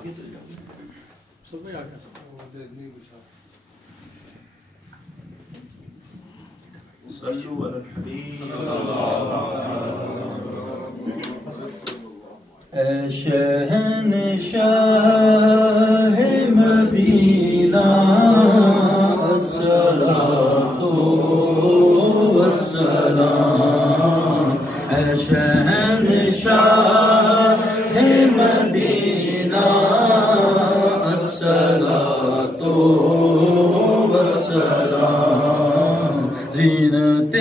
آگے چل جاؤ صبح آ گیا صلوا علی الحبیب اے شہنشاہ مدینہ الصلاۃ والسلام، اے شہنشاہ مدینہ الصلاۃ والسلام، زینت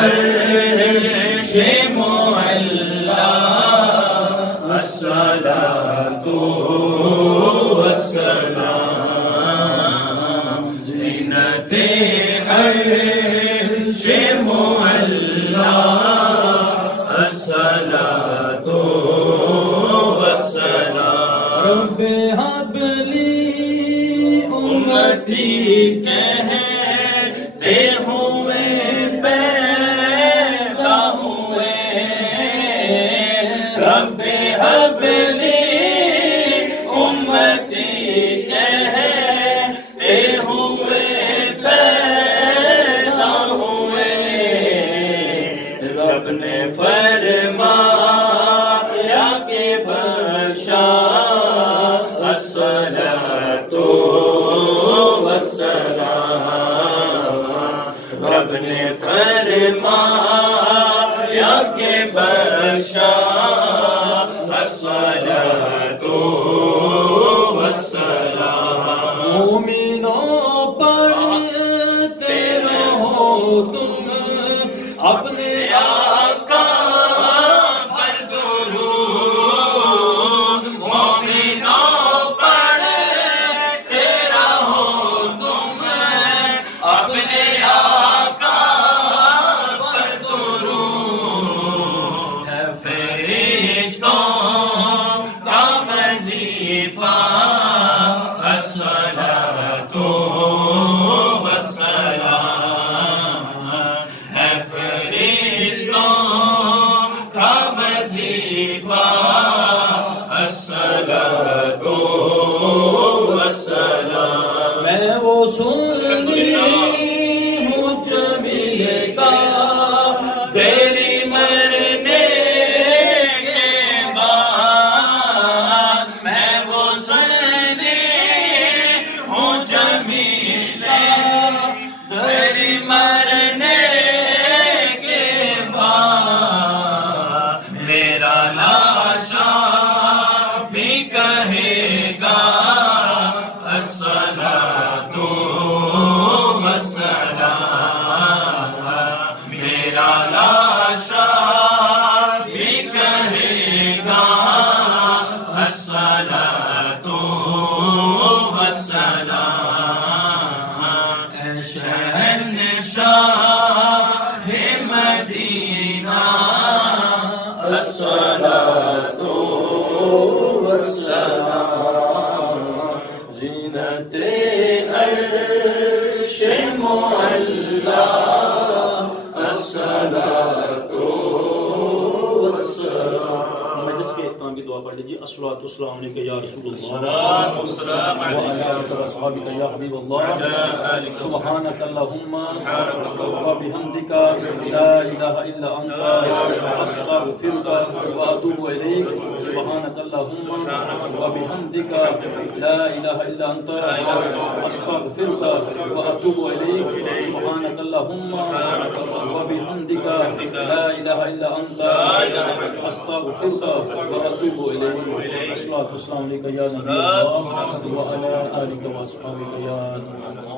عرش معلا الصلاۃ والسلام، زینت عرش معلا الصلاۃ والسلام، رب هب لی امتی کہتے ہوئے پیدا ہوئے، رب هب لی امتی کہتے ہوئے پیدا ہوئے، رب نے فرمایا کہ بشار الصلاۃ والسلام، رب نے فرمایا کہ بشار الصلاۃ والسلام، مومنوں پڑھتے رہو تم اپنے آقا پر درود، مومنوں پڑھتے رہو تم اپنے آقا پر درود، ہے فرشتوں کا وظیفہ الصلاۃ والسلام، ہے فرشتوں کا وظیفہ الصلاۃ والسلام، میں وہ سنی ہوں جمیل کا تیری مرنے کے بعد، میں وہ سنی ہوں جمیل تیری مرنے کے بعد، میرا لاشا بھی کہے گا الصلاۃ والسلام، میرا لاشا بھی کہے گا الصلاۃ والسلام، اے شہنشاہ مدینہ الصلاۃ والسلام، زینت عرش معلا الصلاۃ والسلام، مجلس کے اختتام کی دعا پڑھ لیجیے۔ الصلاۃ والسلام علیک یا رسول اللہ، الصلاۃ والسلام علیک وعلی آلک واصحابک یا حبیب اللہ، سبحانک اللہم وبحمدک لا الہ الا انت استغفرک واتوب الیک، سبحانک اللہم وبحمدک لا الہ الا انت استغفرک واتوب الیک، سبحانک اللہم وبحمدک لا الہ الا انت استغفرک واتوب الیک، الصلاۃ والسلام علیک یا نبی اللہ وعلی آلک واصحابک یا نبی اللہ۔